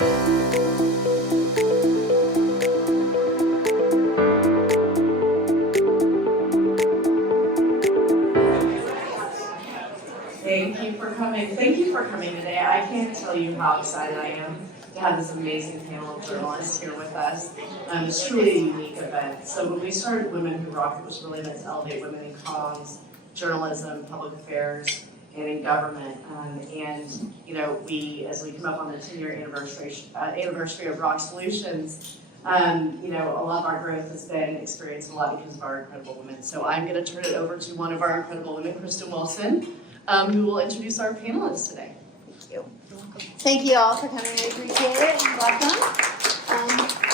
Thank you for coming. Thank you for coming today. I can't tell you how excited I am to have this amazing panel of journalists here with us. It's truly a unique event. So when we started Women Who Rock, it was really meant to elevate women in comms, journalism, public affairs, and in government. And you know, as we come up on the 10-year anniversary of ROKK Solutions, you know, a lot of our growth has been experienced a lot because of our incredible women. So I'm going to turn it over to one of our incredible women, Kristen Wilson, who will introduce our panelists today. Thank you. Thank you all for coming. I appreciate it and welcome.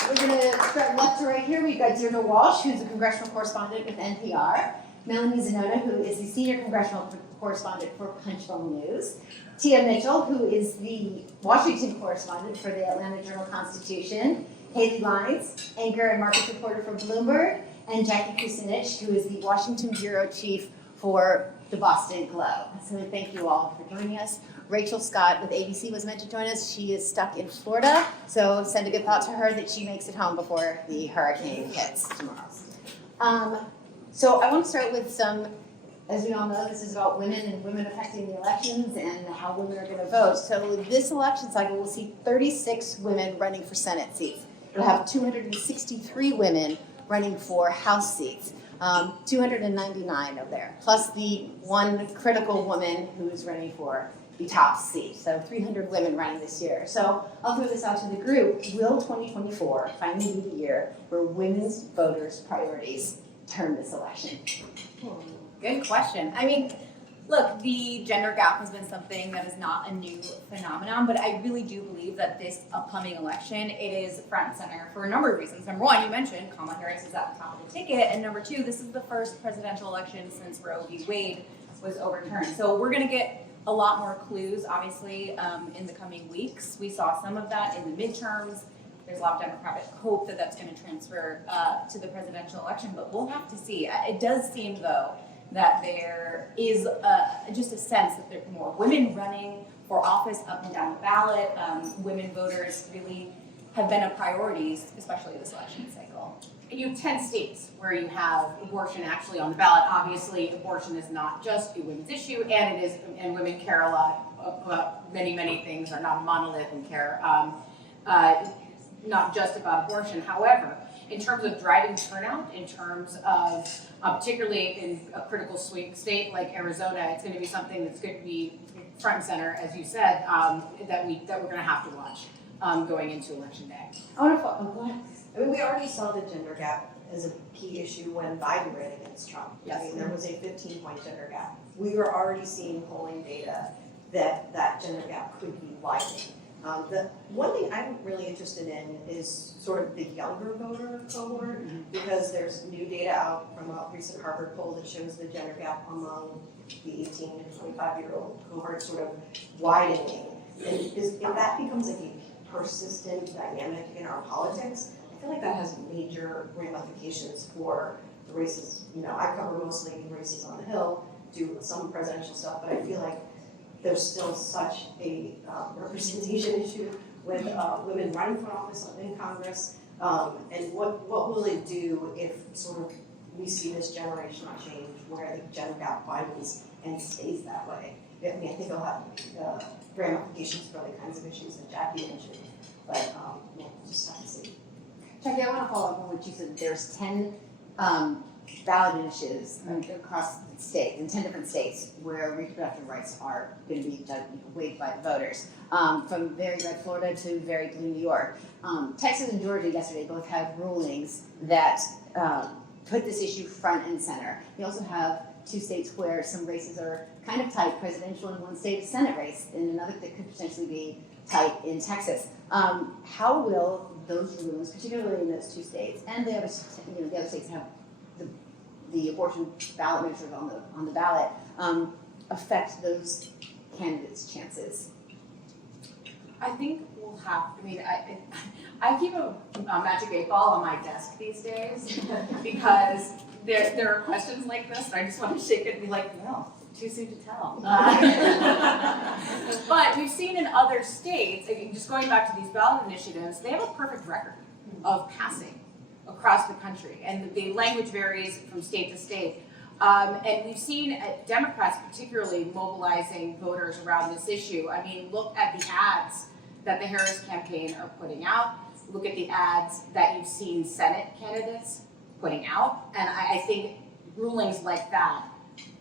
We're going to start left to right here. We've got Deirdre Walsh, who's a congressional correspondent with NPR. Melanie Zanona, who is the senior congressional correspondent for Punchbowl News. Tia Mitchell, who is the Washington correspondent for the Atlanta Journal-Constitution. Kailey, Leinz, anchor and markets reporter for Bloomberg. And Jackie Kucinich, who is the Washington bureau chief for the Boston Globe. So thank you all for joining us. Rachel Scott with ABC was meant to join us. She is stuck in Florida, so send a good thought to her that she makes it home before the hurricane hits tomorrow. So I want to start with some, as we all know, this is about women and women affecting the elections and how women are going to vote. So this election cycle will see 36 women running for Senate seats. We'll have 263 women running for House seats. 299 of there, plus the one critical woman who's running for the top seat. So 300 women running this year. So I'll throw this out to the group. Will 2024 finally be the year where women's voters' priorities turn this election? Good question. I mean, look, the gender gap has been something that is not a new phenomenon, but I really do believe that this upcoming election, it is front and center for a number of reasons. Number one, you mentioned Kamala Harris is at the top of the ticket, and number two, this is the first presidential election since Roe v. Wade was overturned. So we're going to get a lot more clues, obviously, in the coming weeks. We saw some of that in the midterms. There's a lot of Democratic hope that that's going to transfer to the presidential election, but we'll have to see. It does seem, though, that there is just a sense that there are more women running for office up and down the ballot. Women voters really have been a priority, especially this election cycle. You have 10 states where you have abortion actually on the ballot. Obviously, abortion is not just a women's issue, and women care a lot about many things, are not a monolith and care not just about abortion. However, in terms of driving turnout, in terms of particularly in a critical swing state like Arizona, it's going to be something that's going to be front and center, as you said, that we're going to have to watch going into election day. I want to follow. I mean, we already saw the gender gap as a key issue when Biden ran against Trump. Yes. I mean, there was a 15-point gender gap. We were already seeing polling data that gender gap could be widening. The one thing I'm really interested in is sort of the younger voter cohort, because there's new data out from a recent Harvard poll that shows the gender gap among the 18 to 25-year-old cohort sort of widening. And if that becomes like a persistent dynamic in our politics, I feel like that has major ramifications for the races. You know, I cover mostly races on the Hill, do some presidential stuff, but I feel like there's still such a representation issue with women running for office in Congress. And what will it do if sort of we see this generational change where the gender gap widens and stays that way? I mean, I think it'll have ramifications for the kinds of issues that Jackie mentioned, but we'll just have to see. Jackie, I want to follow up on what you said. There's 10 ballot initiatives across the state, in 10 different states, where reproductive rights are going to be waived by the voters. From very red Florida to very blue New York. Texas and Georgia yesterday both had rulings that put this issue front and center. You also have 2 states where some races are kind of tight, presidential in one state, a Senate race, and another that could potentially be tight in Texas. How will those rulings, particularly in those 2 states, and the other states have the abortion ballot measures on the ballot, affect those candidates' chances? I think we'll have, I mean, I keep a magic 8-ball on my desk these days because there are questions like this, and I just want to shake it and be like, well, Too soon to tell. But we've seen in other states, again, just going back to these ballot initiatives, they have a perfect record of passing across the country. And the language varies from state to state. And we've seen Democrats particularly mobilizing voters around this issue. I mean, look at the ads that the Harris campaign are putting out. Look at the ads that you've seen Senate candidates putting out. And I think rulings like that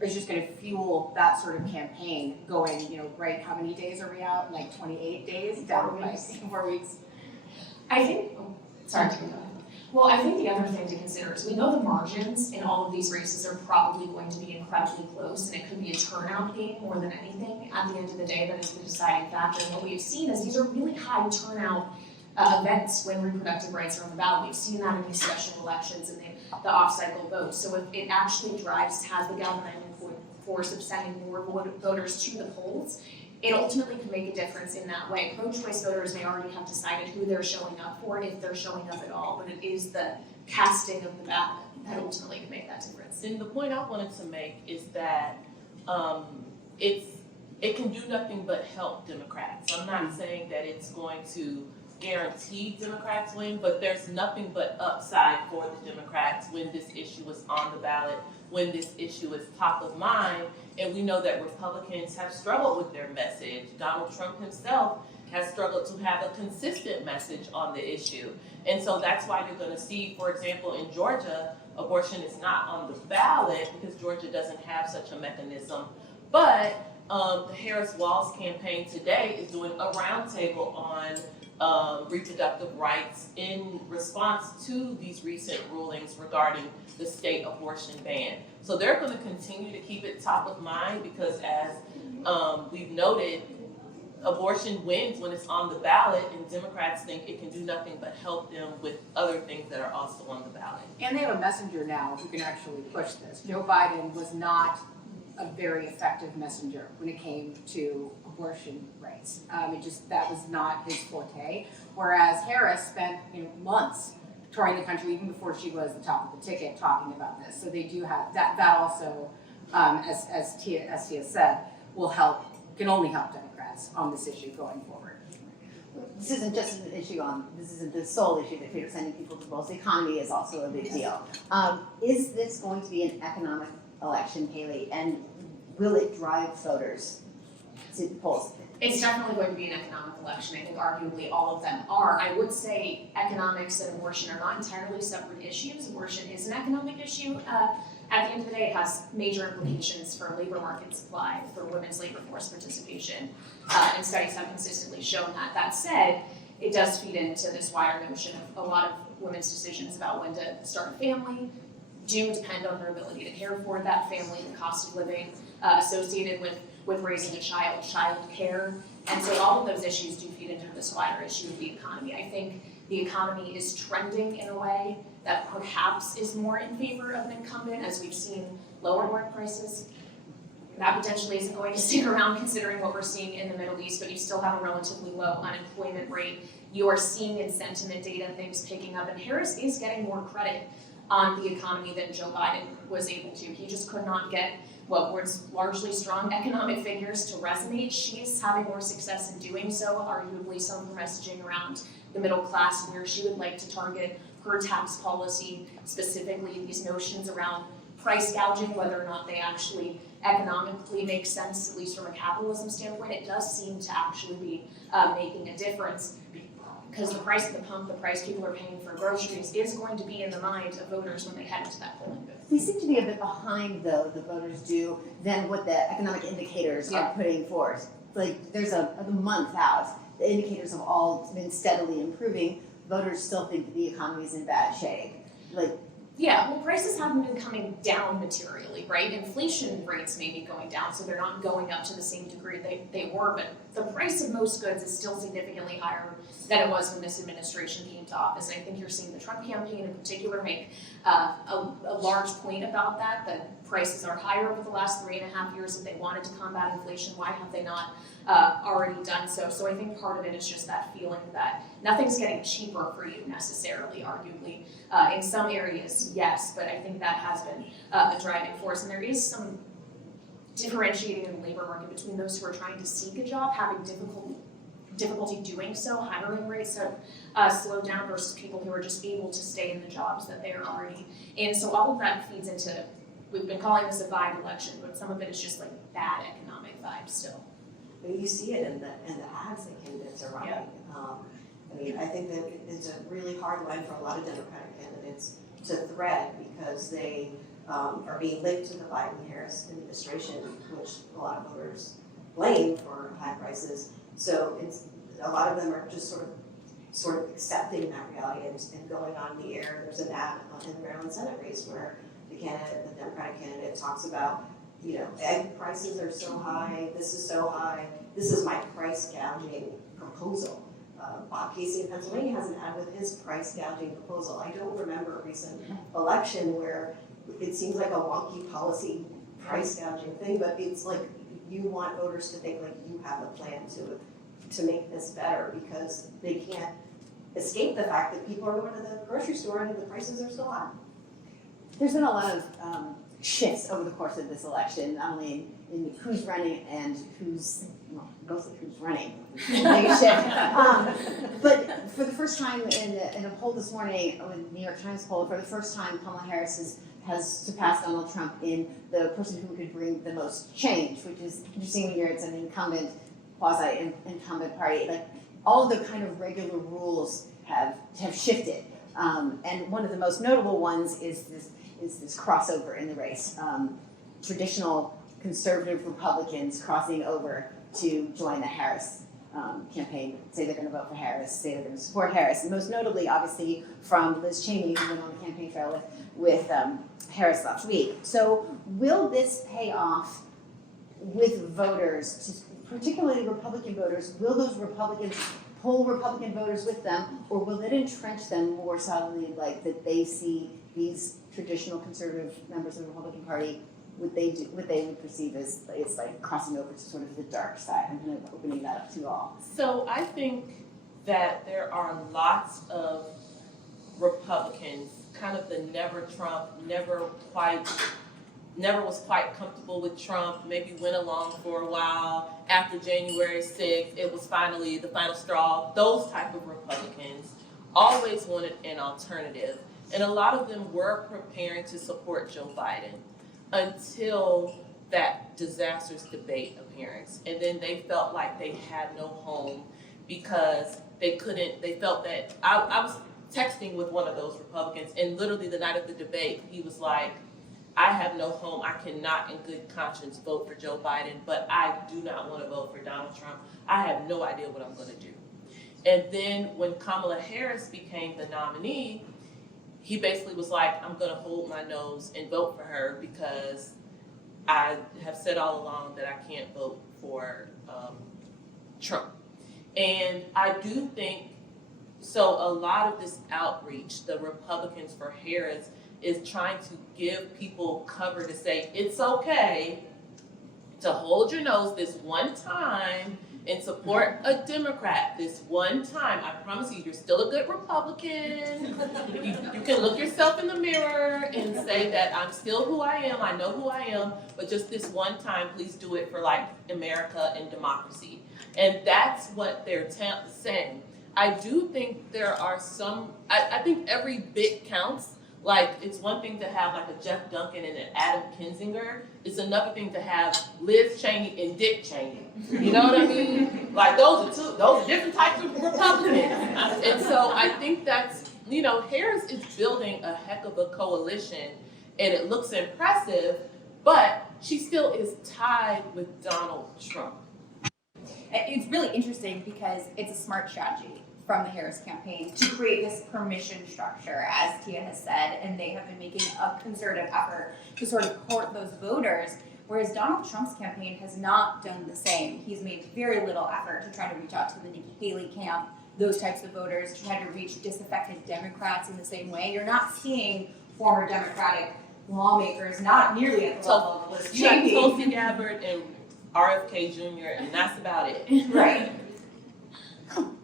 is just going to fuel that sort of campaign going, right, how many days are we out? Like 28 days? 4 weeks. I think, sorry to go ahead. Well, I think the other thing to consider is we know the margins in all of these races are probably going to be incredibly close, and it could be a turnout game more than anything. At the end of the day, that is the deciding factor. And what we've seen is these are really high turnout events when reproductive rights are on the ballot. We've seen that in these special elections and the off-cycle votes. So if it actually has the galvanizing force of sending more voters to the polls, it ultimately can make a difference in that way. Pro-choice voters may already have decided who they're showing up for, if they're showing up at all, but it is the casting of the ballot that ultimately can make that difference. And the point I wanted to make is that it can do nothing but help Democrats. I'm not saying that it's going to guarantee Democrats win, but there's nothing but upside for the Democrats when this issue is on the ballot, when this issue is top of mind. And we know that Republicans have struggled with their message. Donald Trump himself has struggled to have a consistent message on the issue. And so that's why you're going to see, for example, in Georgia, abortion is not on the ballot because Georgia doesn't have such a mechanism. But the Harris-Walsh campaign today is doing a roundtable on reproductive rights in response to these recent rulings regarding the state abortion ban. So they're going to continue to keep it top of mind because, as we've noted, abortion wins when it's on the ballot, and Democrats think it can do nothing but help them with other things that are also on the ballot. And they have a messenger now who can actually push this. Joe Biden was not a very effective messenger when it came to abortion rights. That was not his forte. Whereas Harris spent months touring the country even before she was the top of the ticket talking about this. So they do have that also, as Tia said, can only help Democrats on this issue going forward. This isn't just an issue this isn't the sole issue that you're sending people to polls. The economy is also a big deal. Is this going to be an economic election, Kailey, and will it drive voters to the polls? It's definitely going to be an economic election. I think arguably all of them are. I would say economics and abortion are not entirely separate issues. Abortion is an economic issue. At the end of the day, it has major implications for labor market supply, for women's labor force participation, and studies have consistently shown that. That said, it does feed into this wider notion of a lot of women's decisions about when to start a family do depend on their ability to care for that family, the cost of living associated with raising a child care. And so all of those issues do feed into this wider issue of the economy. I think the economy is trending in a way that perhaps is more in favor of an incumbent, as we've seen lower work prices. That potentially isn't going to stick around considering what we're seeing in the Middle East, but you still have a relatively low unemployment rate. You are seeing in sentiment data things picking up, and Harris is getting more credit on the economy than Joe Biden was able to. He just could not get what was largely strong economic figures to resonate. She's having more success in doing so, arguably some of her messaging around the middle class, where she would like to target her tax policy, specifically these notions around price gouging, whether or not they actually economically make sense, at least from a capitalism standpoint. It does seem to actually be making a difference, because the price at the pump, the price people are paying for groceries, is going to be in the mind of voters when they head into that polling booth. We seem to be a bit behind, though, the voters do, than what the economic indicators are putting forth. Like, there's a month out. The indicators have all been steadily improving. Voters still think that the economy is in bad shape. Yeah, well, prices haven't been coming down materially, right? Inflation rates may be going down, so they're not going up to the same degree they were, but the price of most goods is still significantly higher than it was when this administration came to office. And I think you're seeing the Trump campaign in particular make a large point about that prices are higher over the last 3.5 years. If they wanted to combat inflation, why have they not already done so? So I think part of it is just that feeling that nothing's getting cheaper for you necessarily, arguably. In some areas, yes, but I think that has been a driving force. And there is some differentiating in the labor market between those who are trying to seek a job, having difficulty doing so, hiring rates have slowed down versus people who are just able to stay in the jobs that they are already in. So all of that feeds into, we've been calling this a vibe election, but some of it is just like bad economic vibes still. I mean, you see it in the ads that candidates are running. I mean, I think that it's a really hard line for a lot of Democratic candidates to thread because they are being linked to the Biden-Harris administration, which a lot of voters blame for high prices. So a lot of them are just sort of accepting that reality and going on the air. There's an ad in the Maryland Senate race where the Democratic candidate talks about, egg prices are so high, this is so high, this is my price gouging proposal. Bob Casey in Pennsylvania has an ad with his price gouging proposal. I don't remember a recent election where it seems like a wonky policy price gouging thing, but it's like you want voters to think like you have a plan to make this better because they can't escape the fact that people are going to the grocery store and the prices are still high. There's been a lot of shifts over the course of this election, not only in who's running and mostly who's running, big shift. But for the first time in a poll this morning, a New York Times poll, for the first time, Kamala Harris has surpassed Donald Trump in the person who could bring the most change, which is interesting when it's an incumbent, quasi-incumbent party. Like all of the kind of regular rules have shifted. And one of the most notable ones is this crossover in the race. Traditional conservative Republicans crossing over to join the Harris campaign, say they're going to vote for Harris, say they're going to support Harris. And most notably, obviously, from Liz Cheney, who went on the campaign trail with Harris last week. So will this pay off with voters, particularly Republican voters? Will those Republicans pull Republican voters with them, or will it entrench them more solidly, like that they see these traditional conservative members of the Republican Party, what they would perceive as it's like crossing over to sort of the dark side? I'm kind of opening that up to you all. So I think that there are lots of Republicans, kind of the never Trump, never was quite comfortable with Trump, maybe went along for a while. After January 6th, it was finally the final straw. Those type of Republicans always wanted an alternative. And a lot of them were preparing to support Joe Biden until that disastrous debate appearance. And then they felt like they had no home because they felt that, I was texting with one of those Republicans, and literally the night of the debate, he was like, I have no home. I cannot in good conscience vote for Joe Biden, but I do not want to vote for Donald Trump. I have no idea what I'm going to do. And then when Kamala Harris became the nominee, he basically was like, I'm going to hold my nose and vote for her because I have said all along that I can't vote for Trump. And I do think, so a lot of this outreach, the Republicans for Harris, is trying to give people cover to say, it's okay to hold your nose this one time and support a Democrat this one time. I promise you, you're still a good Republican. You can look yourself in the mirror and say that I'm still who I am, I know who I am, but just this one time, please do it for like America and democracy. And that's what they're saying. I do think there are some, I think every bit counts. Like, it's one thing to have like a Jeff Duncan and an Adam Kinzinger. It's another thing to have Liz Cheney and Dick Cheney. You know what I mean? Like, those are different types of Republicans. And so I think that's, Harris is building a heck of a coalition, and it looks impressive, but she still is tied with Donald Trump. It's really interesting because it's a smart strategy from the Harris campaign to create this permission structure, as Tia has said, and they have been making a concerted effort to sort of court those voters, whereas Donald Trump's campaign has not done the same. He's made very little effort to try to reach out to the Nikki Haley camp, those types of voters, to try to reach disaffected Democrats in the same way. You're not seeing former Democratic lawmakers, not nearly at the level of Liz Cheney. You got Tulsi Gabbard and RFK Jr., and that's about it. Right.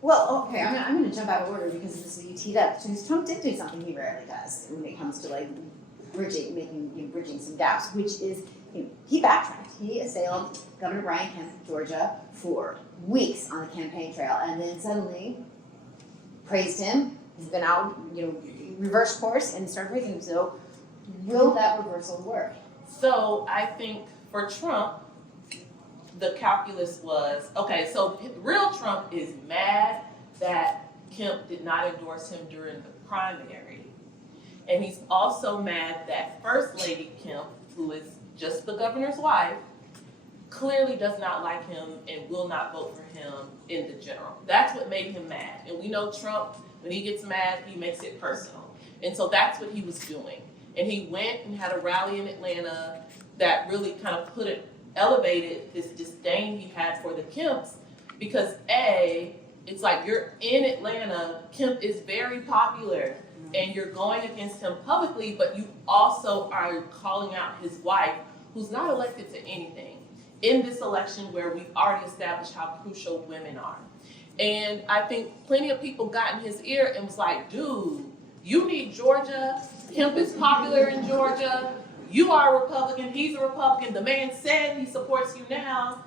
Well, okay, I'm going to jump out of order because this is you teed up. Because Trump did do something he rarely does when it comes to like bridging some gaps, which is he backtracked. He assailed Governor Brian Kemp of Georgia for weeks on the campaign trail, and then suddenly praised him. He's been out, reversed course and started praising him. So, will that reversal work? So I think for Trump, the calculus was, okay, so real Trump is mad that Kemp did not endorse him during the primary. And he's also mad that First Lady Kemp, who is just the governor's wife, clearly does not like him and will not vote for him in the general. That's what made him mad. And we know Trump, when he gets mad, he makes it personal. And so that's what he was doing. And he went and had a rally in Atlanta that really kind of elevated this disdain he had for the Kemps, because it's like you're in Atlanta, Kemp is very popular, and you're going against him publicly, but you also are calling out his wife, who's not elected to anything, in this election where we've already established how crucial women are. And I think plenty of people got in his ear and was like, dude, you need Georgia, Kemp is popular in Georgia, you are a Republican, he's a Republican, the man said he supports you now,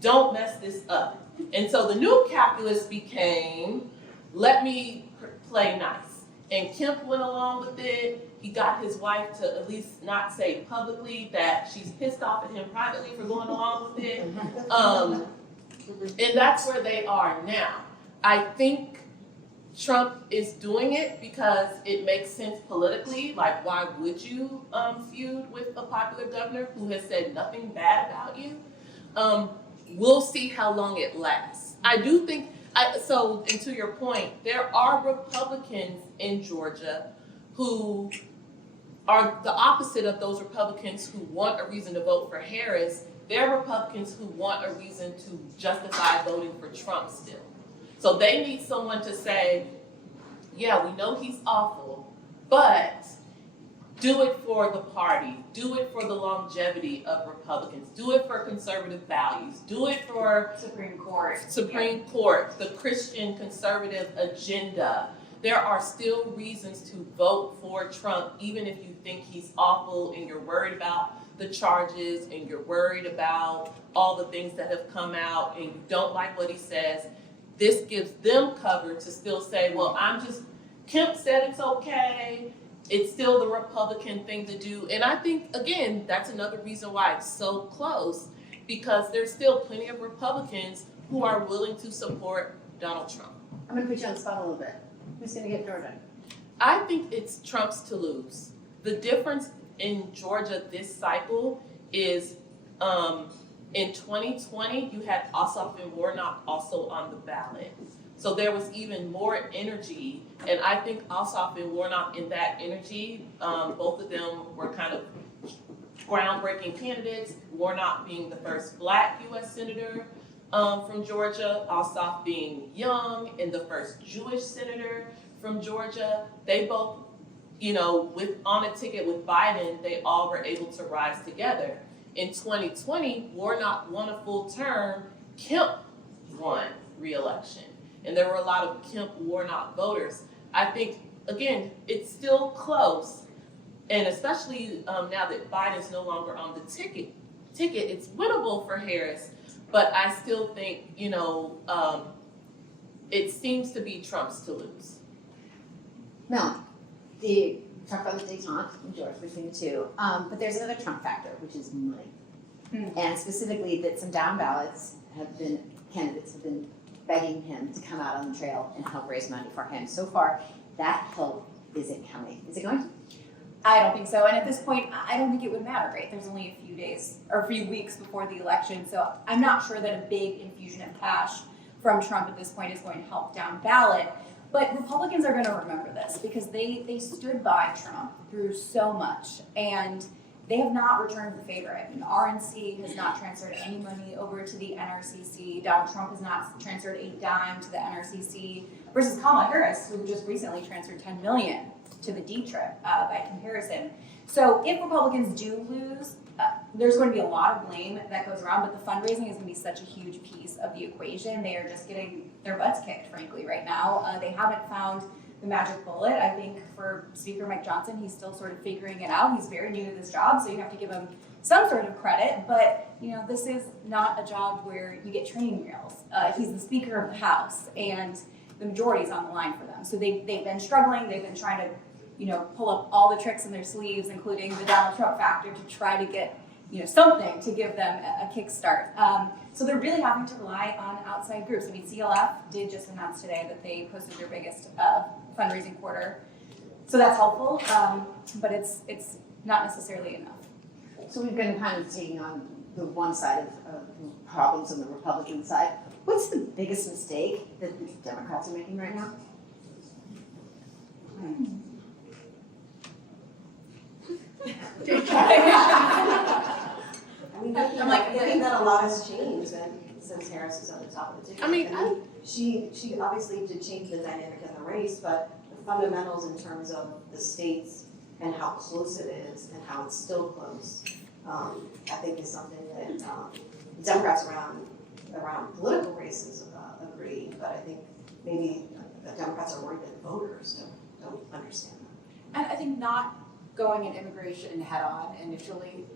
don't mess this up. And so the new calculus became, let me play nice. And Kemp went along with it. He got his wife to at least not say publicly that she's pissed off at him privately for going along with it. And that's where they are now. I think Trump is doing it because it makes sense politically. Like, why would you feud with a popular governor who has said nothing bad about you? We'll see how long it lasts. I do think, and to your point, there are Republicans in Georgia who are the opposite of those Republicans who want a reason to vote for Harris. They're Republicans who want a reason to justify voting for Trump still. So they need someone to say, yeah, we know he's awful, but do it for the party, do it for the longevity of Republicans, do it for conservative values, do it for Supreme Court, the Christian conservative agenda. There are still reasons to vote for Trump, even if you think he's awful and you're worried about the charges and you're worried about all the things that have come out and you don't like what he says. This gives them cover to still say, well, Kemp said it's okay. It's still the Republican thing to do. And I think, again, that's another reason why it's so close, because there's still plenty of Republicans who are willing to support Donald Trump. I'm going to put you on the spot a little bit. Who's going to get Georgia? I think it's Trump's to lose. The difference in Georgia this cycle is in 2020, you had Ossoff and Warnock also on the ballot. So there was even more energy, and I think Ossoff and Warnock in that energy, both of them were kind of groundbreaking candidates, Warnock being the first Black U.S. Senator from Georgia, Ossoff being young and the first Jewish senator from Georgia. They both, on a ticket with Biden, they all were able to rise together. In 2020, Warnock won a full term, Kemp won re-election. And there were a lot of Kemp-Warnock voters. I think, again, it's still close. And especially now that Biden's no longer on the ticket, it's winnable for Harris. But I still think, it seems to be Trump's to lose. Melanie, talk about the détente in Georgia between the two. But there's another Trump factor, which is money. And specifically that some down ballots candidates have been begging him to come out on the trail and help raise money for him. So far, that help isn't coming. Is it going to? I don't think so. And at this point, I don't think it would matter, right? There's only a few days or a few weeks before the election. So I'm not sure that a big infusion of cash from Trump at this point is going to help down ballot. But Republicans are going to remember this because they stood by Trump through so much. And they have not returned the favor. I mean, RNC has not transferred any money over to the NRCC. Donald Trump has not transferred a dime to the NRCC versus Kamala Harris, who just recently transferred $10 million to the Deirdre by comparison. So if Republicans do lose, there's going to be a lot of blame that goes around, but the fundraising is going to be such a huge piece of the equation. They are just getting their butts kicked, frankly, right now. They haven't found the magic bullet. I think for Speaker Mike Johnson, he's still sort of figuring it out. He's very new to this job, so you have to give him some sort of credit, but this is not a job where you get training wheels. He's the Speaker of the House, and the majority is on the line for them. So they've been struggling. They've been trying to, pull up all the tricks in their sleeves, including the Donald Trump factor, to try to get, something to give them a kickstart. So they're really having to rely on outside groups. I mean, CLF did just announce today that they posted their biggest fundraising quarter, so that's helpful. But it's not necessarily enough. So we've been kind of taking on the one side of problems on the Republican side. What's the biggest mistake that the Democrats are making right now? I mean, I think that a lot has changed since Harris is at the top of the ticket. I mean, she obviously did change the dynamic in the race, but the fundamentals in terms of the states and how close it is and how it's still close, I think is something that Democrats around political races agree, but I think maybe the Democrats are worried that voters don't understand that. And I think not going at immigration head on initially,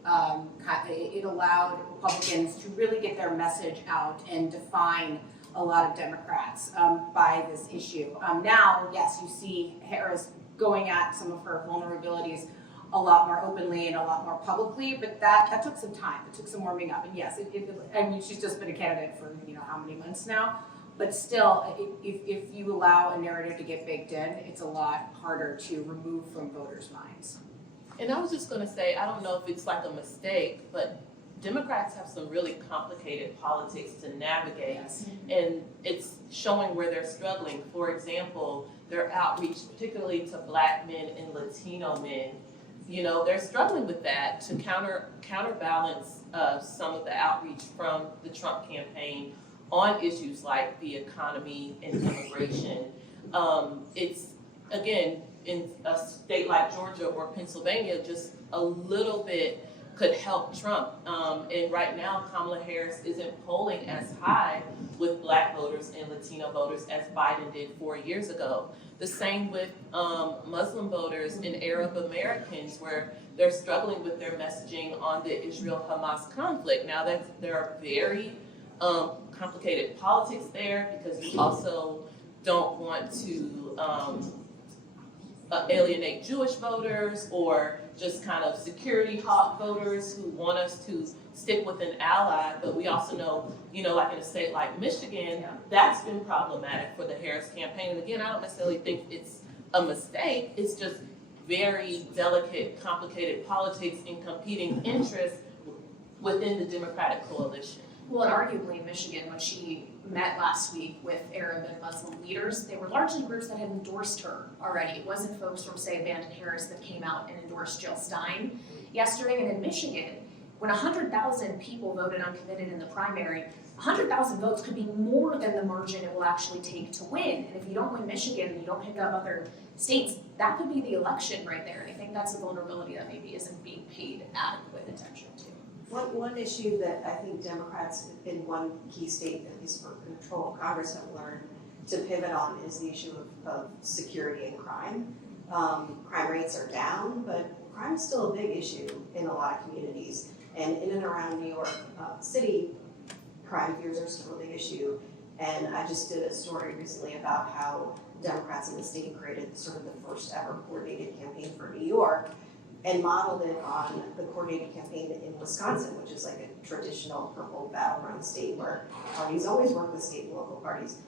it allowed Republicans to really get their message out and define a lot of Democrats by this issue. Now, yes, you see Harris going at some of her vulnerabilities a lot more openly and a lot more publicly, but that took some time. It took some warming up. And yes, I mean, she's just been a candidate for how many months now. But still, if you allow a narrative to get baked in, it's a lot harder to remove from voters' minds. And I was just going to say, I don't know if it's like a mistake, but Democrats have some really complicated politics to navigate, Yes. and it's showing where they're struggling. For example, their outreach, particularly to Black men and Latino men, they're struggling with that to counterbalance some of the outreach from the Trump campaign on issues like the economy and immigration. It's, again, in a state like Georgia or Pennsylvania, just a little bit could help Trump. And right now, Kamala Harris isn't polling as high with Black voters and Latino voters as Biden did 4 years ago. The same with Muslim voters and Arab Americans, where they're struggling with their messaging on the Israel-Hamas conflict. Now, there are very complicated politics there, because you also don't want to alienate Jewish voters or just kind of security hawk voters who want us to stick with an ally. But we also know, like in a state like Michigan, that's been problematic for the Harris campaign. And again, I don't necessarily think it's a mistake. It's just very delicate, complicated politics and competing interests within the Democratic coalition. Well, and arguably in Michigan, when she met last week with Arab and Muslim leaders, they were largely groups that had endorsed her already. It wasn't folks from, say, Bandon Harris that came out and endorsed Jill Stein yesterday. And in Michigan, when 100,000 people voted uncommitted in the primary, 100,000 votes could be more than the margin it will actually take to win. And if you don't win Michigan and you don't pick up other states, that could be the election right there. And I think that's a vulnerability that maybe isn't being paid adequate attention to. One issue that I think Democrats in one key state, at least for control of Congress, have learned to pivot on is the issue of security and crime. Crime rates are down, but crime is still a big issue in a lot of communities. And in and around New York City, crime fears are still a big issue. And I just did a story recently about how Democrats in the state created sort of the first ever coordinated campaign for New York, and modeled it on the coordinated campaign in Wisconsin, which is like a traditional purple battleground state where parties always work with state and local parties.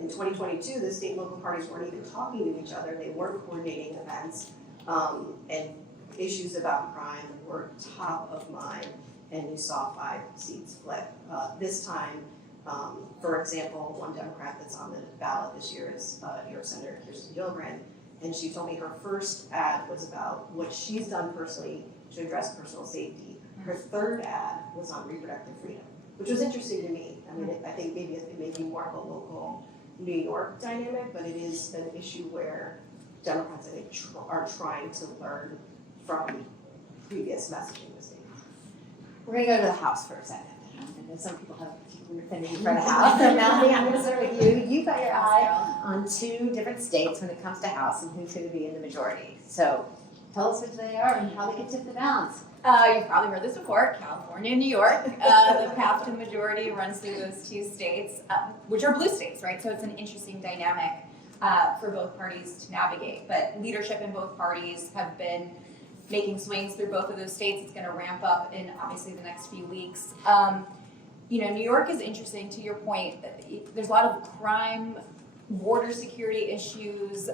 In 2022, the state and local parties weren't even talking to each other. They weren't coordinating events, and issues about crime were top of mind, and you saw 5 seats flip. This time, for example, one Democrat that's on the ballot this year is New York Senator Kirsten Gillibrand. And she told me her first ad was about what she's done personally to address personal safety. Her third ad was on reproductive freedom, which was interesting to me. I mean, I think maybe it may be more of a local New York dynamic, but it is an issue where Democrats, I think, are trying to learn from previous messaging mistakes. We're going to go to the House for a second. I know some people have affinity for the House. So Melanie, I'm going to start with you. You got your eye on 2 different states when it comes to House and who's going to be in the majority. So tell us which they are and how they can tip the balance. You've probably heard this before, California and New York. The path to the majority runs through those 2 states, which are blue states, right? So it's an interesting dynamic for both parties to navigate. But leadership in both parties have been making swings through both of those states. It's going to ramp up in obviously the next few weeks. New York is interesting to your point. There's a lot of crime, border security issues.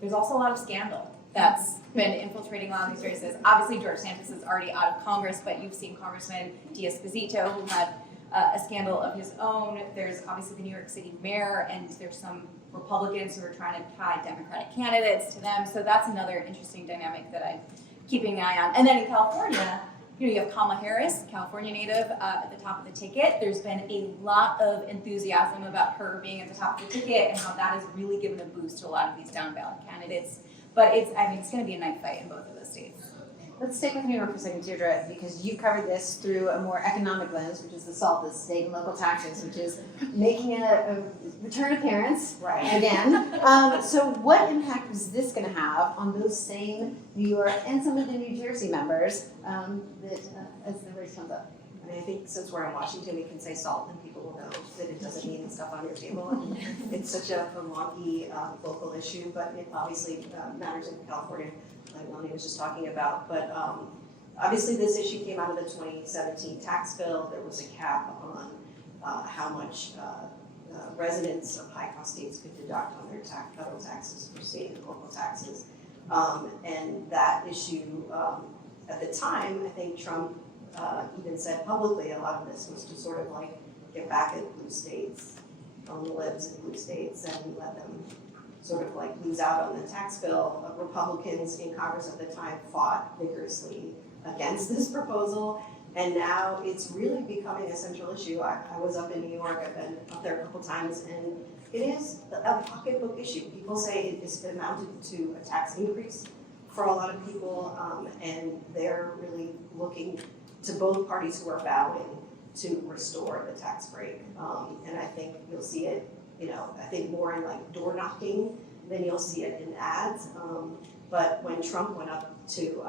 There's also a lot of scandal that's been infiltrating a lot of these races. Obviously, George Santos is already out of Congress, but you've seen Congressman D'Esposito, who had a scandal of his own. There's obviously the New York City mayor, and there's some Republicans who are trying to tie Democratic candidates to them. So that's another interesting dynamic that I'm keeping an eye on. And then in California, you have Kamala Harris, California native, at the top of the ticket. There's been a lot of enthusiasm about her being at the top of the ticket and how that has really given a boost to a lot of these down ballot candidates. But it's going to be a knife fight in both of those states. Let's stick with New York for a second, Deirdre, because you covered this through a more economic lens, which is the SALT, the state and local taxes, which is making a return appearance again. So what impact is this going to have on those same New York and some of the New Jersey members as the race comes up? I mean, I think since we're in Washington, we can say SALT and people will know that it doesn't mean stuff on your table. And it's such a wonky local issue, but it obviously matters in California, like Melanie was just talking about. But obviously this issue came out of the 2017 tax bill. There was a cap on how much residents of high-cost states could deduct on their federal taxes for state and local taxes. And that issue, at the time, I think Trump even said publicly a lot of this was to sort of like get back at blue states, on the libs in blue states, and let them sort of like lose out on the tax bill. Republicans in Congress at the time fought vigorously against this proposal, and now it's really becoming a central issue. I was up in New York, I've been up there a couple times, and it is a pocketbook issue. People say it's amounted to a tax increase for a lot of people, and they're really looking to both parties who are vowing to restore the tax break. And I think you'll see it, I think more in like door knocking than you'll see it in ads. But when Trump went up to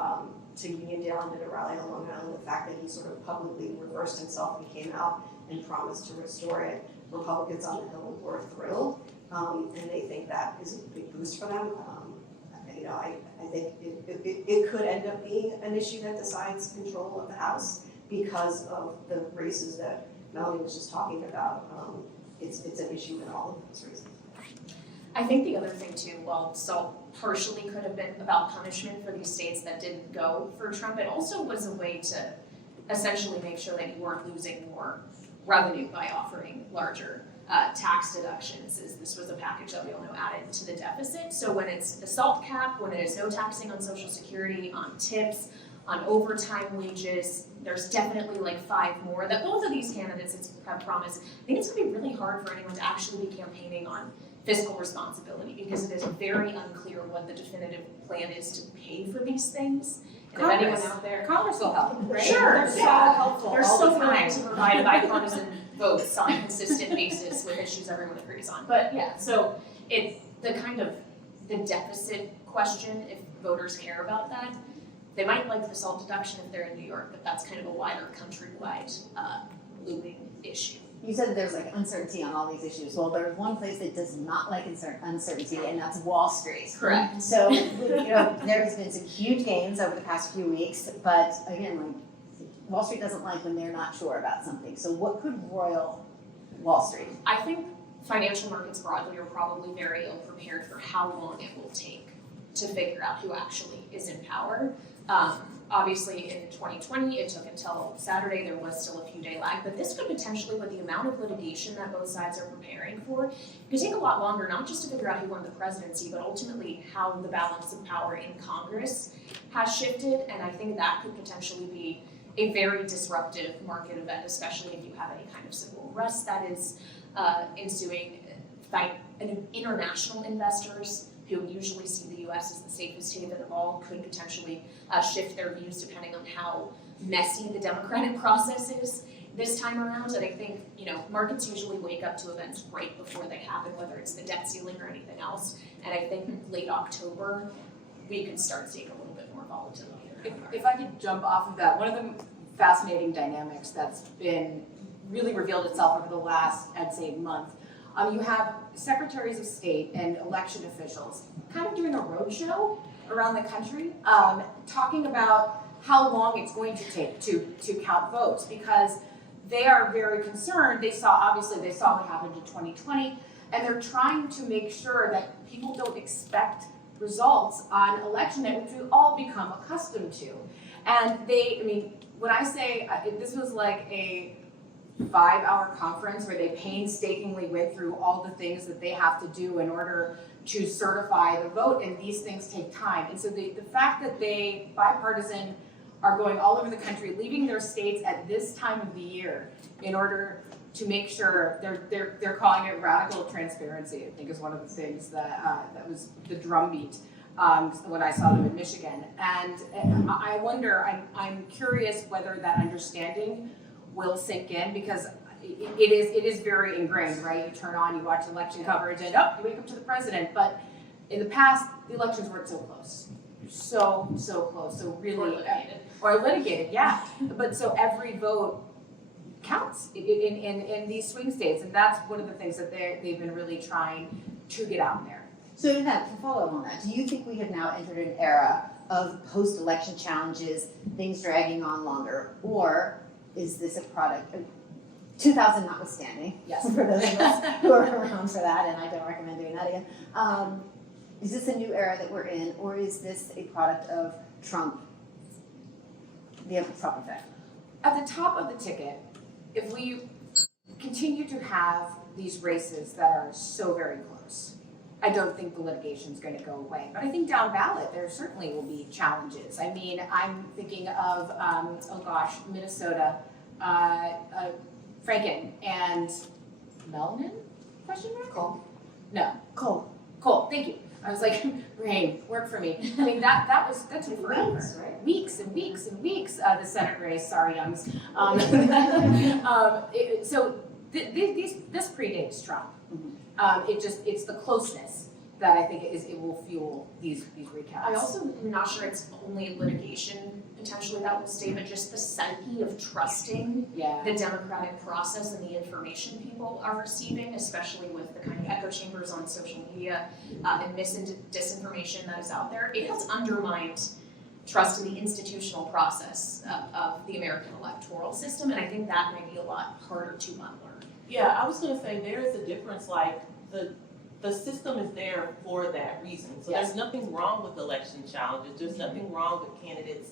Uniondale and did a rally on Long Island, the fact that he sort of publicly reversed himself and came out and promised to restore it, Republicans on the Hill were thrilled, and they think that is a big boost for them. I think it could end up being an issue that decides control of the House because of the races that Melanie was just talking about. It's an issue in all of those races. I think the other thing too, while SALT partially could have been about punishment for these states that didn't go for Trump, it also was a way to essentially make sure that you weren't losing more revenue by offering larger tax deductions. This was a package that we all know added to the deficit. So when it's a SALT cap, when it is no taxing on Social Security, on tips, on overtime wages, there's definitely like 5 more that both of these candidates have promised. I think it's going to be really hard for anyone to actually be campaigning on fiscal responsibility because it is very unclear what the definitive plan is to pay for these things. And if anyone out there, Congress will help, right? Sure, they're so helpful. They're so willing to provide bipartisan votes on a consistent basis with issues everyone agrees on. But yeah, so the deficit question, if voters care about that, they might like the SALT deduction if they're in New York, but that's kind of a wider countrywide looming issue. You said that there's like uncertainty on all these issues. Well, there's one place that does not like uncertainty, and that's Wall Street. Correct. So, there has been some huge gains over the past few weeks, but again, Wall Street doesn't like when they're not sure about something. So what could roil Wall Street? I think financial markets broadly are probably very ill prepared for how long it will take to figure out who actually is in power. Obviously in 2020, it took until Saturday, there was still a few day lag, but this could potentially, with the amount of litigation that both sides are preparing for, it could take a lot longer, not just to figure out who won the presidency, but ultimately how the balance of power in Congress has shifted, and I think that could potentially be a very disruptive market event, especially if you have any kind of civil unrest that is ensuing by international investors who usually see the U.S. as the safest haven of all, could potentially shift their views depending on how messy the democratic process is this time around. And I think, markets usually wake up to events right before they happen, whether it's the debt debt ceiling or anything else. And I think late October, we could start seeing a little bit more volatility. If I could jump off of that, one of the fascinating dynamics that's been really revealed itself over the last, I'd say, month. You have secretaries of state and election officials kind of doing a roadshow around the country, talking about how long it's going to take to count votes, because they are very concerned. They saw what happened in 2020, and they're trying to make sure that people don't expect results on election day, which we've all become accustomed to. And when I say this was like a 5-hour conference where they painstakingly went through all the things that they have to do in order to certify the vote, and these things take time. And so the fact that they, bipartisan, are going all over the country, leaving their states at this time of the year in order to make sure they're calling it radical transparency, I think is one of the things that was the drumbeat when I saw them in Michigan. And I wonder, I'm curious whether that understanding will sink in, because it is very ingrained, right? You turn on, you watch election coverage, and you wake up to the president. But in the past, the elections weren't so close. So close. So really, or litigated, yeah. But so every vote counts in these swing states, and that's one of the things that they've been really trying to get out there. So to follow up on that, do you think we have now entered an era of post-election challenges, things dragging on longer, or is this a product, 2000 notwithstanding, Yes. for those of us who are around for that, and I don't recommend doing that again, is this a new era that we're in, or is this a product of Trump, the Trump effect? At the top of the ticket, if we continue to have these races that are so very close, I don't think the litigation is going to go away. But I think down ballot, there certainly will be challenges. I mean, I'm thinking of, Minnesota, Franken and Melanie? Question mark? Cole. No. Cole, thank you. I was like, brain, work for me. I mean, that took forever. Weeks, right? Weeks and weeks and weeks. The Senate race, sorry, Youngs. This predates Trump. It's the closeness that I think it will fuel these recaps. I also am not sure it's only litigation potentially that will stay, but just the psyche of trusting the democratic process and the information people are receiving, especially with the kind of echo chambers on social media and disinformation that is out there. It has undermined trust in the institutional process of the American electoral system, and I think that might be a lot harder to unlearn. Yeah, I was going to say there is a difference. Like the system is there for that reason. So Yes. There's nothing wrong with election challenges. There's nothing wrong with candidates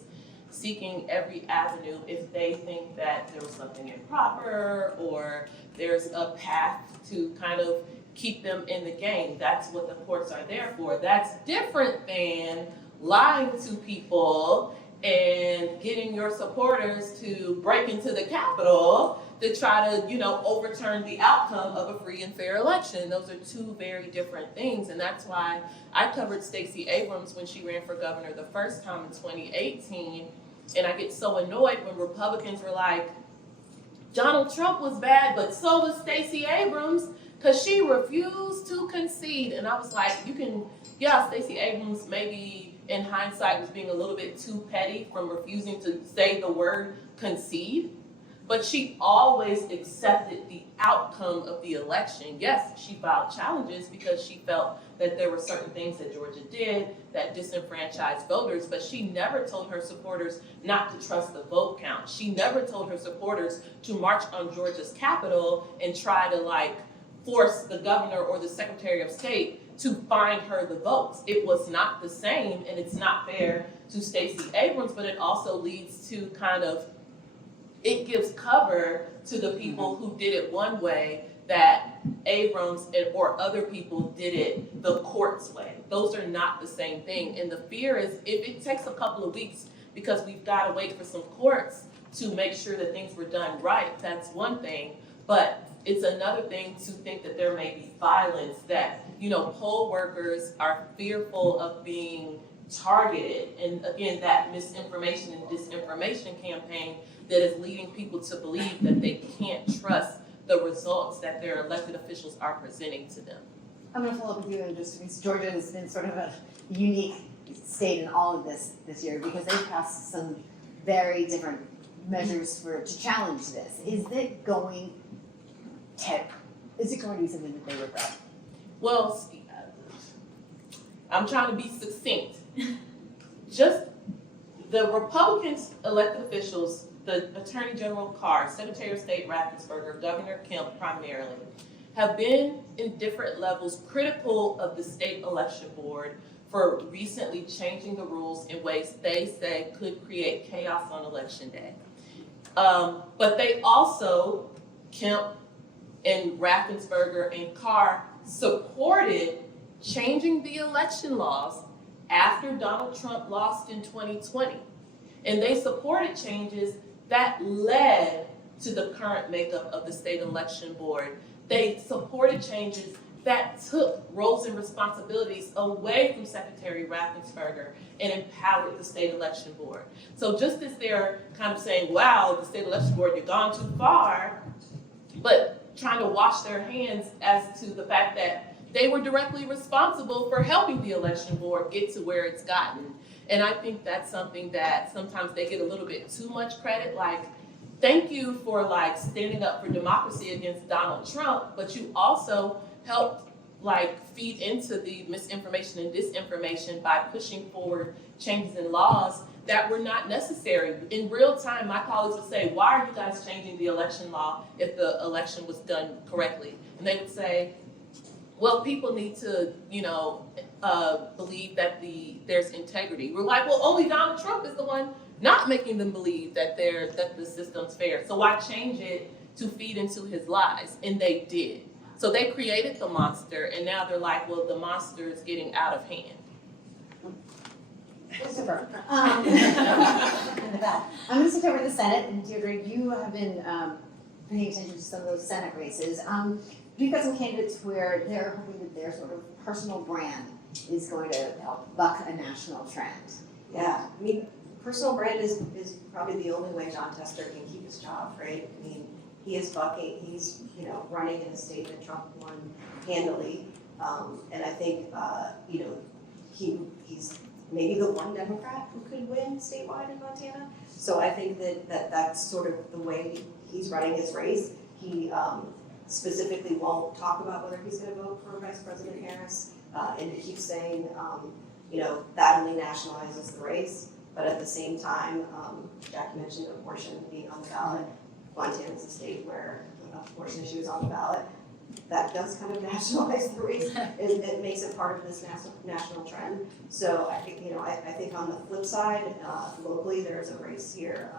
seeking every avenue if they think that there was something improper or there's a path to kind of keep them in the game. That's what the courts are there for. That's different than lying to people and getting your supporters to break into the Capitol to try to, overturn the outcome of a free and fair election. Those are two very different things, and that's why I covered Stacey Abrams when she ran for governor the first time in 2018, and I get so annoyed when Republicans were like, Donald Trump was bad, but so was Stacey Abrams, because she refused to concede. And I was like, Stacey Abrams maybe in hindsight was being a little bit too petty from refusing to say the word concede. But she always accepted the outcome of the election. Yes, she filed challenges because she felt that there were certain things that Georgia did that disenfranchised voters, but she never told her supporters not to trust the vote count. She never told her supporters to march on Georgia's Capitol and try to force the governor or the Secretary of State to find her the votes. It was not the same, and it's not fair to Stacey Abrams, but it also leads to it gives cover to the people who did it one way that Abrams or other people did it the court's way. Those are not the same thing. And the fear is if it takes a couple of weeks because we've got to wait for some courts to make sure that things were done right, that's one thing. But it's another thing to think that there may be violence, that, poll workers are fearful of being targeted. And again, that misinformation and disinformation campaign that is leading people to believe that they can't trust the results that their elected officials are presenting to them. I'm gonna follow up with you and just, because Georgia has been sort of a unique state in all of this year, because they've passed some very different measures to challenge this. Is it going to be something that they regret? Well, I'm trying to be succinct. Just the Republicans elected officials, the Attorney General Carr, Secretary of State Raffensperger, Governor Kemp primarily, have been in different levels critical of the state election board for recently changing the rules in ways they say could create chaos on election day. But they also, Kemp and Raffensperger and Carr, supported changing the election laws after Donald Trump lost in 2020. And they supported changes that led to the current makeup of the state election board. They supported changes that took roles and responsibilities away from Secretary Raffensperger and empowered the state election board. So just as they're kind of saying, wow, the state election board, you've gone too far, but trying to wash their hands as to the fact that they were directly responsible for helping the election board get to where it's gotten. And I think that's something that sometimes they get a little bit too much credit, like, thank you for like standing up for democracy against Donald Trump, but you also helped like feed into the misinformation and disinformation by pushing forward changes in laws that were not necessary. In real time, my colleagues would say, why are you guys changing the election law if the election was done correctly? And they would say, well, people need to, believe that there's integrity. We're like, well, only Donald Trump is the one not making them believe that the system's fair. So why change it to feed into his lies? And they did. So they created the monster, and now they're like, well, the monster is getting out of hand. Christopher. In the back. I'm going to switch over to the Senate, and Deirdre, you have been paying attention to some of those Senate races. We've got some candidates where they're hoping that their sort of personal brand is going to help buck a national trend. Yeah, I mean, personal brand is probably the only way John Tester can keep his job, right? I mean, he is bucking, he's, running in a state that Trump won handily. And I think, he's maybe the one Democrat who could win statewide in Montana. So I think that's sort of the way he's running his race. He specifically won't talk about whether he's going to vote for Vice President Harris, and he keeps saying, that only nationalizes the race. But at the same time, Jackie mentioned abortion being on the ballot. Montana is a state where the abortion issue is on the ballot. That does kind of nationalize the race. It makes it part of this national trend. So I think, I think on the flip side, locally there's a race here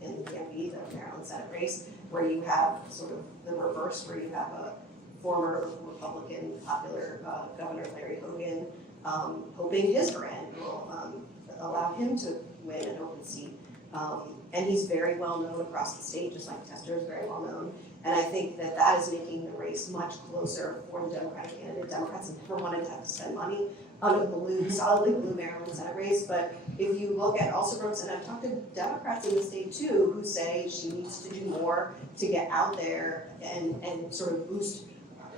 in PMB, the Maryland Senate race, where you have sort of the reverse, where you have a former Republican popular Governor Larry Hogan hoping his brand will allow him to win an open seat. And he's very well known across the state, just like Tester is very well known. And I think that is making the race much closer for the Democratic candidate. Democrats have never wanted to have to spend money on a solidly blue Maryland Senate race. But if you look at Alsobrooks, and I've talked to Democrats in the state too, who say she needs to do more to get out there and sort of boost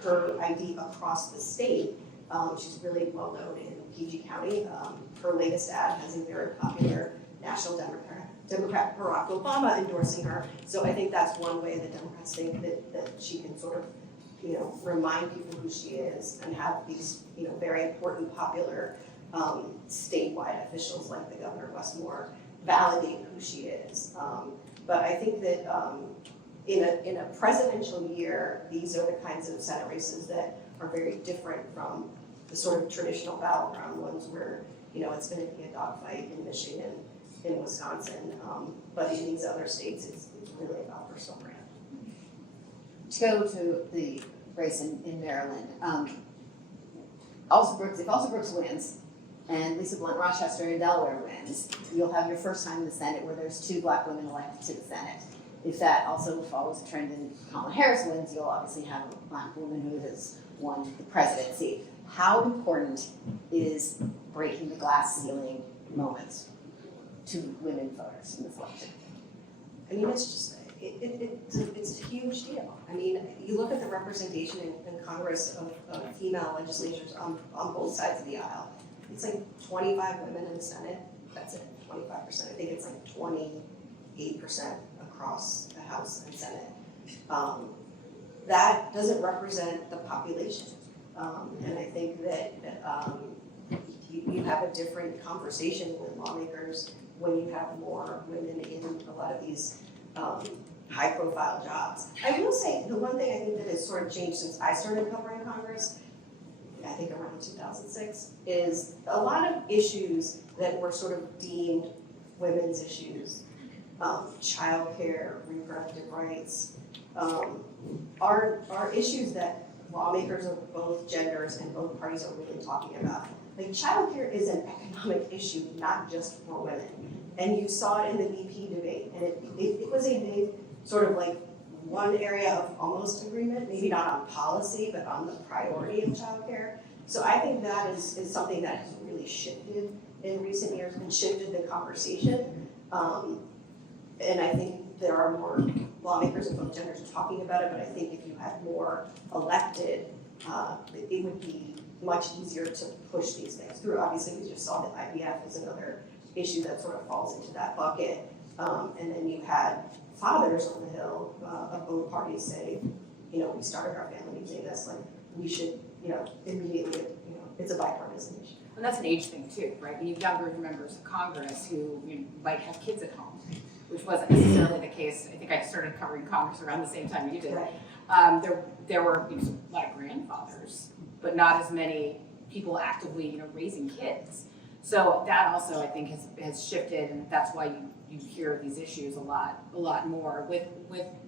her ID across the state. She's really well known in PG County. Her latest ad has a very popular national Democrat Barack Obama endorsing her. So I think that's one way that Democrats think that she can sort of, remind people who she is and have these, very important popular statewide officials like the Governor of Westmore validate who she is. But I think that in a presidential year, these are the kinds of Senate races that are very different from the sort of traditional battleground ones where, it's going to be a dogfight in Michigan, in Wisconsin, but in these other states, it's really about personal brand. To go to the race in Maryland, if Alsobrooks wins and Lisa Blunt Rochester in Delaware wins, you'll have your first time in the Senate where there's 2 Black women elected to the Senate. If that also follows a trend and Kamala Harris wins, you'll obviously have a Black woman who has won the presidency. How important is breaking the glass ceiling moments to women voters in this election? I mean, it's just it's a huge deal. I mean, you look at the representation in Congress of female legislators on both sides of the aisle. It's like 25 women in the Senate. That's it, 25%. I think it's like 28% across the House and Senate. That doesn't represent the population. And I think that you have a different conversation with lawmakers when you have more women in a lot of these high-profile jobs. I will say, the one thing I think that has sort of changed since I started covering Congress, I think around 2006, is a lot of issues that were sort of deemed women's issues, childcare, reproductive rights, are issues that lawmakers of both genders and both parties are really talking about. Like, childcare is an economic issue, not just for women. And you saw it in the VP debate, and it was a big sort of like one area of almost agreement, maybe not on policy, but on the priority of childcare. So I think that is something that has really shifted in recent years and shifted the conversation. And I think there are more lawmakers of both genders talking about it, but I think if you had more elected, it would be much easier to push these things through. Obviously, we just saw that IVF is another issue that sort of falls into that bucket. And then you had fathers on the Hill of both parties say, we started our family using this, like, we should, immediately, it's a bipartisan issue. And that's an age thing too, right? You have younger members of Congress who might have kids at home, which wasn't necessarily the case. I think I started covering Congress around the same time you did. Right. There were a lot of grandfathers, but not as many people actively, raising kids. So that also, I think, has shifted, and that's why you hear these issues a lot more with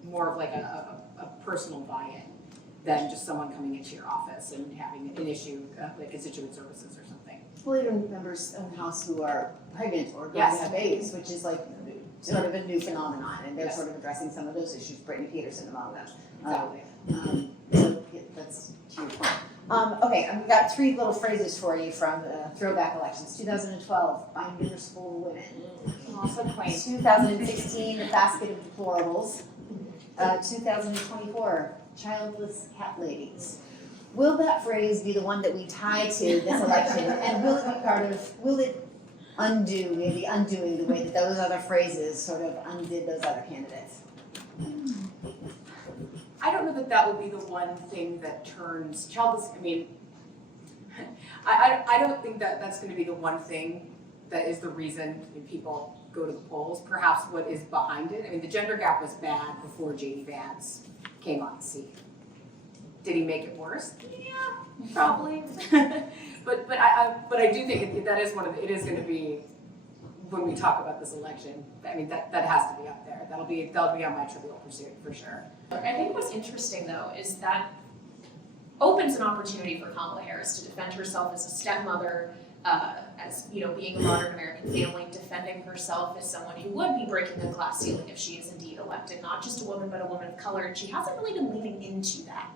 more of like a personal buy-in than just someone coming into your office and having an issue like constituent services or something. Well, even members of the House who are pregnant or going Yes. to have babies, which is like sort of a new phenomenon, and they're Yes. sort of addressing some of those issues, Brittany Peterson among them. Exactly. So yeah, that's to your point. Okay, I've got three little phrases for you from throwback elections. 2012, buy municipal women. Also quaint. 2016, a basket of deplorables. 2024, childless cat ladies. Will that phrase be the one that we tie to this election, and will it be will it maybe undoing the way that those other phrases sort of undid those other candidates? I don't know that will be the one thing that turns childless. I mean, I don't think that that's going to be the one thing that is the reason people go to the polls. Perhaps what is behind it. I mean, the gender gap was bad before J.D. Vance came on the scene. Did he make it worse? Yeah, probably. but I do think that is it is going to be, when we talk about this election. I mean, that has to be up there. That'll be on my trivial pursuit for sure. I think what's interesting though is that opens an opportunity for Kamala Harris to defend herself as a stepmother, as being a modern American family, defending herself as someone who would be breaking the class ceiling if she is indeed elected, not just a woman but a woman of color, and she hasn't really been leaning into that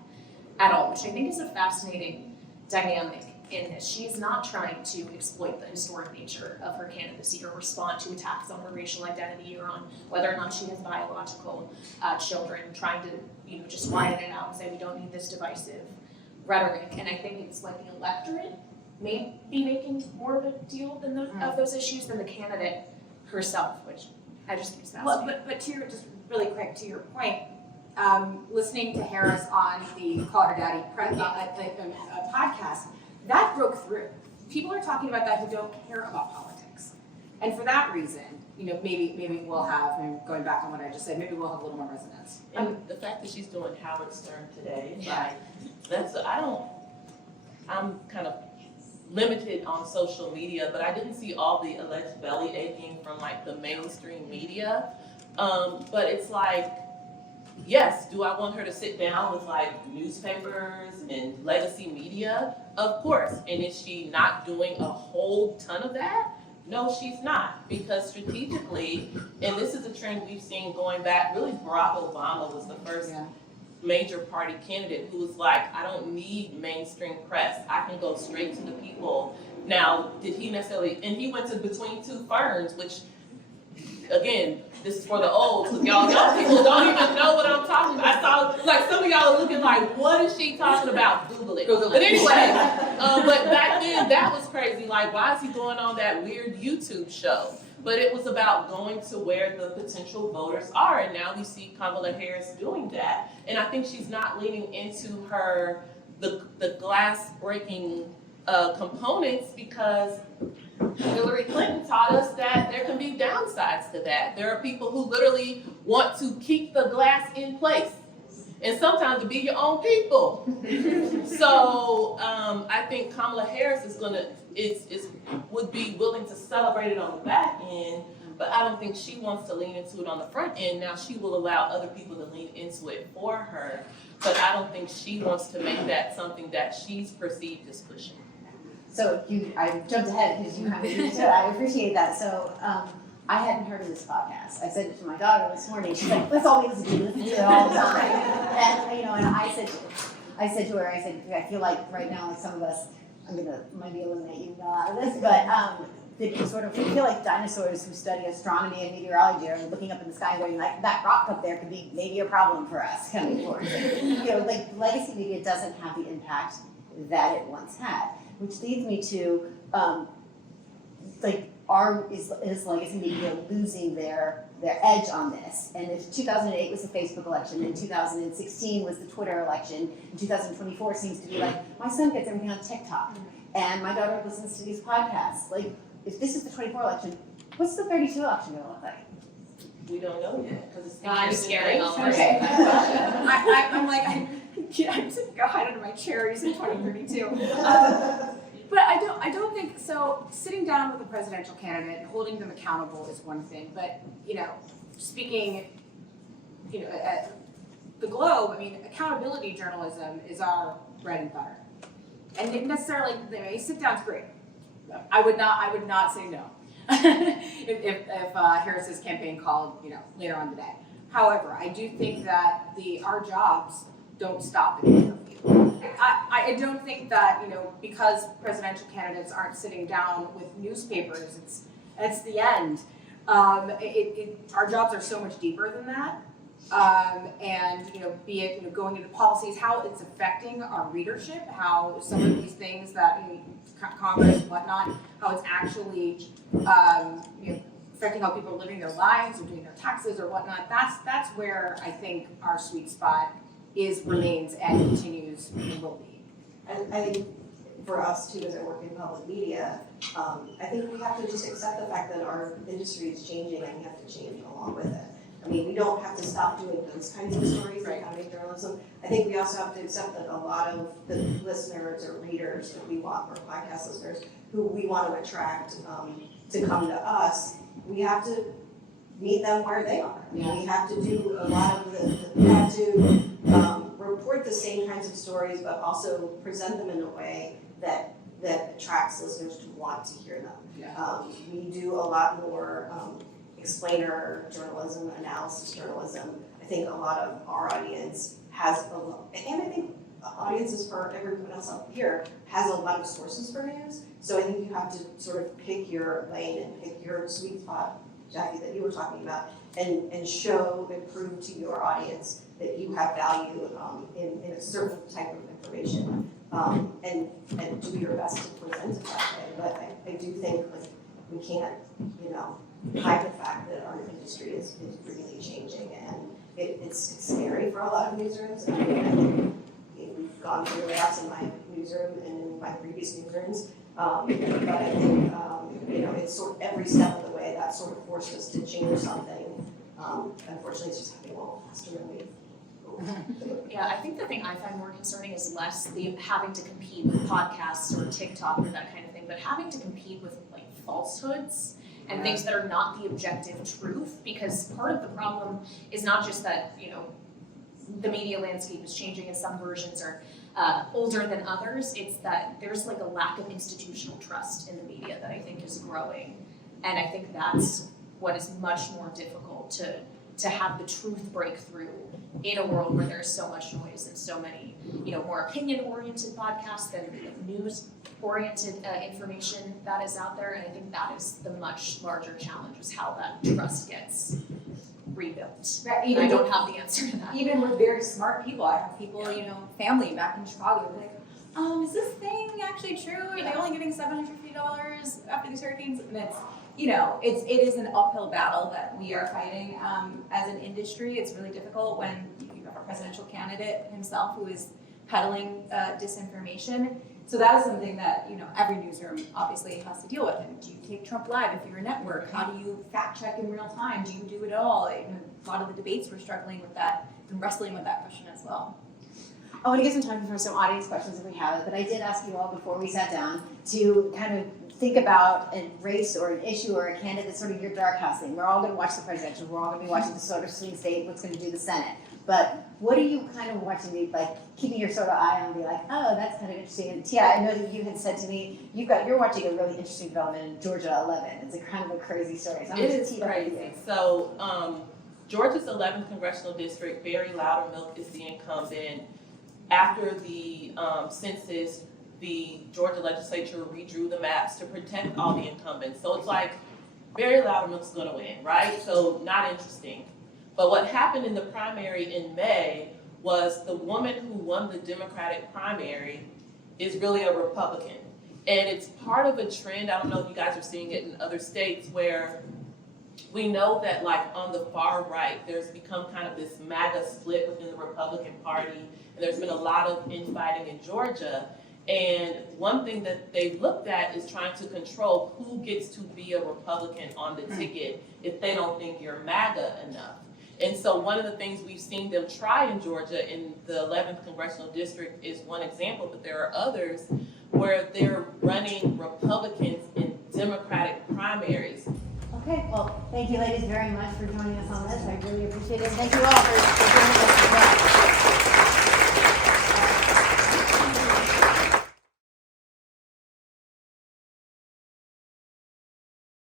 at all, which I think is a fascinating dynamic in this. She is not trying to exploit the historic nature of her candidacy or respond to attacks on her racial identity or on whether or not she has biological children, trying to just quiet it out and say we don't need this divisive rhetoric. And I think it's like the electorate may be making more of a deal than of those issues than the candidate herself, which I just think is fascinating. Well, but just really quick to your point, listening to Harris on the Call Her Daddy podcast, that broke through. People are talking about that who don't care about politics. And for that reason, maybe we'll have, going back on what I just said, maybe we'll have a little more resonance. And the fact that she's doing Howard Stern today, I'm kind of limited on social media, but I didn't see all the alleged belly aching from like the mainstream media. But it's like, yes, do I want her to sit down with like newspapers and legacy media? Of course. And is she not doing a whole ton of that? No, she's not. Because strategically, and this is a trend we've seen going back, really Barack Obama was the first major party candidate who was like, I don't need mainstream press. I can go straight to the people. Now, did he necessarily, and he went to Between Two Ferns, which, again, this is for the old, because young people don't even know what I'm talking about. I saw, like, some of y'all are looking like, what is she talking about? Google it. But anyway, but back then, that was crazy. Like, why is he going on that weird YouTube show? But it was about going to where the potential voters are, and now we see Kamala Harris doing that. And I think she's not leaning into the glass-breaking components because Hillary Clinton taught us that there can be downsides to that. There are people who literally want to keep the glass in place, and sometimes to be your own people. So I think Kamala Harris would be willing to celebrate it on the back end, but I don't think she wants to lean into it on the front end. Now she will allow other people to lean into it for her, but I don't think she wants to make that something that she's perceived as pushing. So I jumped ahead because you kind of used it. I appreciate that. So I hadn't heard of this podcast. I said it to my daughter this morning. She's like, "That's all we listen to it all the time." And and I said to her, I feel like right now, like some of us, I'm gonna maybe eliminate you out of this, but that you sort of feel like dinosaurs who study astronomy and meteorology are looking up in the sky and going like, that rock up there could be maybe a problem for us coming forward. Like legacy media doesn't have the impact that it once had, which leads me to is legacy media losing their edge on this? And if 2008 was the Facebook election, and 2016 was the Twitter election, and 2024 seems to be like, my son gets everything on TikTok, and my daughter listens to these podcasts. Like, if this is the 24 election, what's the 32 election going to look like? We don't know yet, because it's I'm scary. Okay. I'm like, I'm just go hide under my cherries in 2032. But I don't think so. Sitting down with a presidential candidate and holding them accountable is one thing, but speaking, at the Globe, I mean, accountability journalism is our bread and butter, and necessarily, sit down's great. I would not say no if Harris's campaign called later on today. However, I do think that our jobs don't stop at the interview. I don't think that because presidential candidates aren't sitting down with newspapers, it's the end. Our jobs are so much deeper than that, and be it going into policies, how it's affecting our readership, how some of these things that Congress and whatnot, how it's actually affecting how people are living their lives or doing their taxes or whatnot. That's where I think our sweet spot remains and continues and will be. And I think for us too, as I work in public media, I think we have to just accept the fact that our industry is changing and we have to change along with it. I mean, we don't have to stop doing those kinds of stories like having journalism. I think we also have to accept that a lot of the listeners or readers that we want, or podcast listeners, who we want to attract to come to us, we have to meet them where they are. We have to do a lot of we have to report the same kinds of stories, but also present them in a way that attracts listeners to want to hear them. We do a lot more explainer journalism, analysis journalism. I think a lot of our audience has and I think audiences for everyone else up here has a lot of sources for news. So I think you have to sort of pick your lane and pick your sweet spot, Jackie, that you were talking about, and show and prove to your audience that you have value in a certain type of information, and do your best to present it that way. But I do think we can't, hide the fact that our industry is really changing, and it's scary for a lot of newsrooms. I think we've gone through layoffs in my newsroom and in my previous newsrooms, but I think it's sort of every step of the way that sort of forced us to change something. Unfortunately, it's just happening a little faster than we. Yeah, I think the thing I find more concerning is less the having to compete with podcasts or TikTok or that kind of thing, but having to compete with falsehoods and things that are not the objective truth, because part of the problem is not just that, the media landscape is changing and some versions are older than others, it's that there's a lack of institutional trust in the media that I think is growing. And I think that's what is much more difficult to have the truth break through in a world where there's so much noise and so many, more opinion-oriented podcasts than news-oriented information that is out there. And I think that is the much larger challenge, is how that trust gets rebuilt. Right, And I don't have the answer to that. Even with very smart people, I have people, family back in Chicago, like, is this thing actually true? Are they only giving $750 after these hurricanes? And it's, it is an uphill battle that we are fighting as an industry. It's really difficult when you have a presidential candidate himself who is peddling disinformation. So that is something that, every newsroom obviously has to deal with. And do you take Trump live if you're a network? How do you fact check in real time? Do you do it all? A lot of the debates were struggling with that and wrestling with that question as well. I want to give some time for some audience questions if we have it, but I did ask you all before we sat down to kind of think about a race or an issue or a candidate, sort of your dark house thing. We're all going to watch the presidential, we're all going to be watching the sort of swing state, what's going to do the Senate. But what are you kind of watching, like keeping your sort of eye on and be like, oh, that's kind of interesting. And Tia, I know that you had said to me, you're watching a really interesting development in Georgia 11. It's a kind of a crazy story. So I'm It going is to tee that up with crazy. you. So Georgia's 11th congressional district, Barry Loudermilk is the incumbent. After the census, the Georgia legislature redrew the maps to protect all the incumbents. So it's like Barry Loudermilk's going to win, right? So not interesting. But what happened in the primary in May was the woman who won the Democratic primary is really a Republican. And it's part of a trend, I don't know if you guys are seeing it in other states, where we know that like on the far right, there's become kind of this MAGA split within the Republican Party. And there's been a lot of infighting in Georgia. And one thing that they've looked at is trying to control who gets to be a Republican on the ticket if they don't think you're MAGA enough. And so one of the things we've seen them try in Georgia in the 11th congressional district is one example, but there are others where they're running Republicans in Democratic primaries. Okay, well, thank you ladies very much for joining us on this. I really appreciate it. Thank you all for joining us as well.